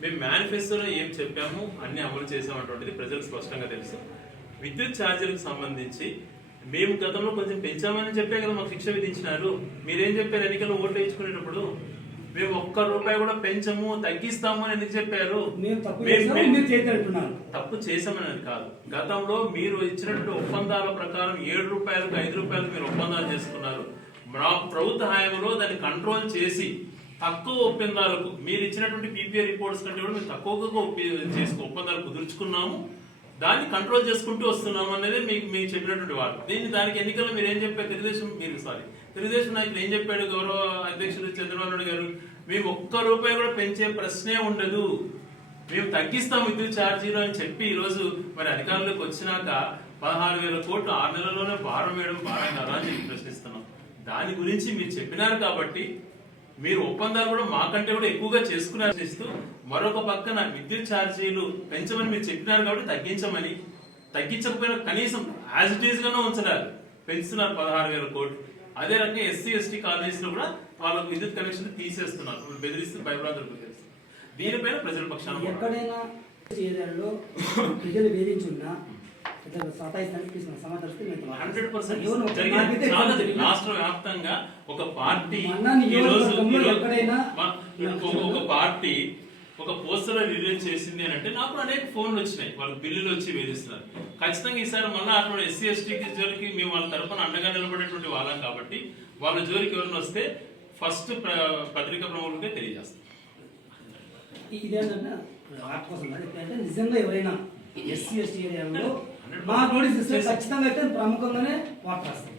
మేము మేనిఫెస్టోలో ఏం చెప్పాము? అన్ని అమలు చేసామటువంటిది ప్రజలకు స్పష్టంగా తెలుసు. విద్యుత్ ఛార్జీలకు సంబంధించి మేము గతంలో కొంచెం పెంచామని చెప్పే కదా మాకు శిక్ష విధించినారు. మీరేం చెప్పారు? ఎన్నికల్లో ఓట్లు వేయించుకునేటప్పుడు మేము ఒక్క రూపాయి కూడా పెంచము తగ్గిస్తాము అని ఎందుకు చెప్పారు? తప్పు మేము- చేసాము మేము- మీరు చేతులంటున్నారు తప్పు చేశామని కాదు. గతంలో మీరు ఇచ్చినటువంటి ఒప్పందాల ప్రకారం ఏడు రూపాయలకు ఐదు రూపాయలకు మీరు ఒప్పందాలు చేసుకున్నారు. మా ప్రభుత్వ హయాంలో దాన్ని కంట్రోల్ చేసి తక్కువ ఒప్పందాలకు మీరు ఇచ్చినటువంటి పీపీఐ రిపోర్ట్స్ కంటే కూడా మేము తక్కువగా చేసుకో ఒప్పందాలు కుదుర్చుకున్నాము. దాన్ని కంట్రోల్ చేసుకుంటూ వస్తున్నాము అనేది మీకు మీకు చెప్పినటువంటి వారు దీన్ని దానికి ఎన్నికల్లో మీరు ఏం చెప్పారు? తెలుగుదేశం మీరు సారీ తెలుగుదేశం నాయకులు ఏం చెప్పాడు? గౌరవ అధ్యక్షుడు చంద్రబాబు నాయుడు గారు? మేము ఒక్క రూపాయి కూడా పెంచే ప్రశ్నే ఉండదు. మేము తగ్గిస్తాం విద్యుత్ ఛార్జీలు అని చెప్పి ఈరోజు మరి అధికారంలోకి వచ్చినాక పదహారు వేల కోట్లు ఆరు నెలల్లోనే భారం వేయడం భారం కదా అని చెప్పి ప్రశ్నిస్తున్నాం. దాని గురించి మీరు చెప్పినారు కాబట్టి మీరు ఒప్పందాలు కూడా మాకంటే కూడా ఎక్కువగా చేసుకున్నారు చేస్తూ మరొక పక్కన విద్యుత్ ఛార్జీలు పెంచమని మీరు చెప్పినారు కాబట్టి తగ్గించమని తగ్గించకపోయినా కనీసం యాజ్ ఇట్ ఈస్ గానే ఉంచడారు పెంచుతున్నారు పదహారు వేల కోట్లు. అదే రకంగా ఎస్సీ ఎస్టీ కాలనీస్లో కూడా వాళ్ళకు విద్యుత్ కనెక్షన్ తీసేస్తున్నారు. బెదిరిస్తూ భయభ్రాంతులకు తెలుసు దీనిపైన ప్రజల పక్షాన ఎక్కడైనా ప్రజలు వేధించున్నా హండ్రెడ్ పర్సెంట్. రాష్ట్ర వ్యాప్తంగా ఒక పార్టీ ఒక పార్టీ ఒక పోస్టర్ రిలీజ్ చేసింది అని అంటే నాకు అనేక ఫోన్లు వచ్చినాయి. వాళ్ళకి బిల్లులు వచ్చి వేధిస్తున్నారు. ఖచ్చితంగా ఈసారి మళ్ళీ అక్కడ ఎస్సీ ఎస్టీకి జోలికి మేము వాళ్ళ తరపున అండగా నిలబడేటువంటి వాళ్ళం కాబట్టి వాళ్ళ జోలికి ఎవరైనా వస్తే ఫస్ట్ పత్రికా ప్రముఖులకే తెలియజేస్తాం. ఇదేంటంటే నిజంగా ఎవరైనా ఎస్సీ ఎస్టీ ఏరియాలో మా నోటీస్ ఇస్తే ఖచ్చితంగా అయితే ప్రముఖంగానే మాట్లాడతాం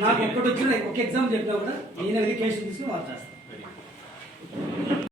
నాకు ఒక్కటి వచ్చిన ఒక ఎగ్జామ్ చెప్పినా కూడా నేను ఎడ్యుకేషన్ తీసుకుని మాట్లాడతాను